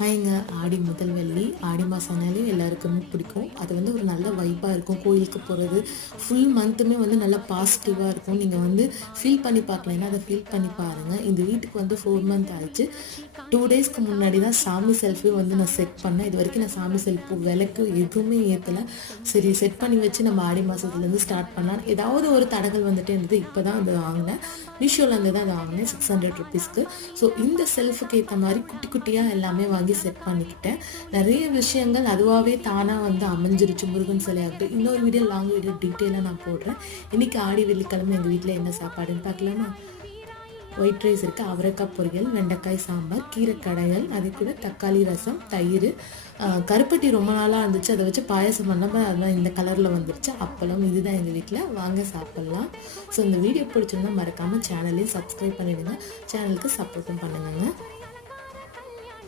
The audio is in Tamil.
ஹாய்ங்க. ஆடி முதல் வெள்ளி. ஆடி மாதம்னாலே எல்லாருக்குமே பிடிக்கும். அது வந்து ஒரு நல்ல வைப்பாக இருக்கும். கோயிலுக்கு போகிறது ஃபுல் மந்த்துமே வந்து நல்லா பாசிட்டிவாக இருக்கும். நீங்கள் வந்து ஃபீல் பண்ணி பார்க்கலைன்னா அதை ஃபீல் பண்ணி பாருங்கள். இந்த வீட்டுக்கு வந்து 4 மந்த் ஆயிடுச்சு. 2 டேஸ்க்கு முன்னாடி தான் சாமி செல்ஃபே வந்து நான் செட் பண்ணேன். இது வரைக்கும் நான் சாமி செல்ஃபு விளக்கு எதுவுமே ஏற்றலை. சரி, செட் பண்ணி வச்சு நம்ம ஆடி மாதத்துலேருந்து ஸ்டார்ட் பண்ணலாம். ஏதாவது ஒரு தடங்கள் வந்துட்டு இருந்தது. இப்போ தான் அது வாங்கினேன். மீஷோலேருந்து தான் அதை வாங்கினேன் 600 ருபீஸ்க்கு. ஸோ இந்த செல்ஃபுக்கு ஏற்ற மாதிரி குட்டி குட்டியாக எல்லாமே வாங்கி செட் பண்ணிக்கிட்டேன். நிறைய விஷயங்கள் அதுவாகவே தானாக வந்து அமைஞ்சிருச்சு. முருகன் சிலையாகட்டும். இன்னொரு வீடியோ லாங் வீடியோ டீட்டெயிலாக நான் போடுறேன். இன்றைக்கி ஆடி வெள்ளிக்கிழமை எங்கள் வீட்டில் என்ன சாப்பாடுன்னு பார்க்கலாமா? ஒயிட் ரைஸ் இருக்குது, அவரைக்காய் பொரியல், வெண்டைக்காய் சாம்பார், கீரை கடையல், அது கூட தக்காளி ரசம், தயிர், கருப்பட்டி ரொம்ப நாளாக இருந்துச்சு, அதை வச்சு பாயசம் பண்ணாமல் அதுதான் இந்த கலரில் வந்துருச்சு. அப்பளம். இதுதான் எங்கள் வீட்டில். வாங்க சாப்பிட்லாம். ஸோ இந்த வீடியோ பிடிச்சிருந்தா மறக்காமல் சேனலையும் சப்ஸ்கிரைப் பண்ணிவிடுங்க. சேனலுக்கு சப்போர்ட்டும் பண்ணுங்க.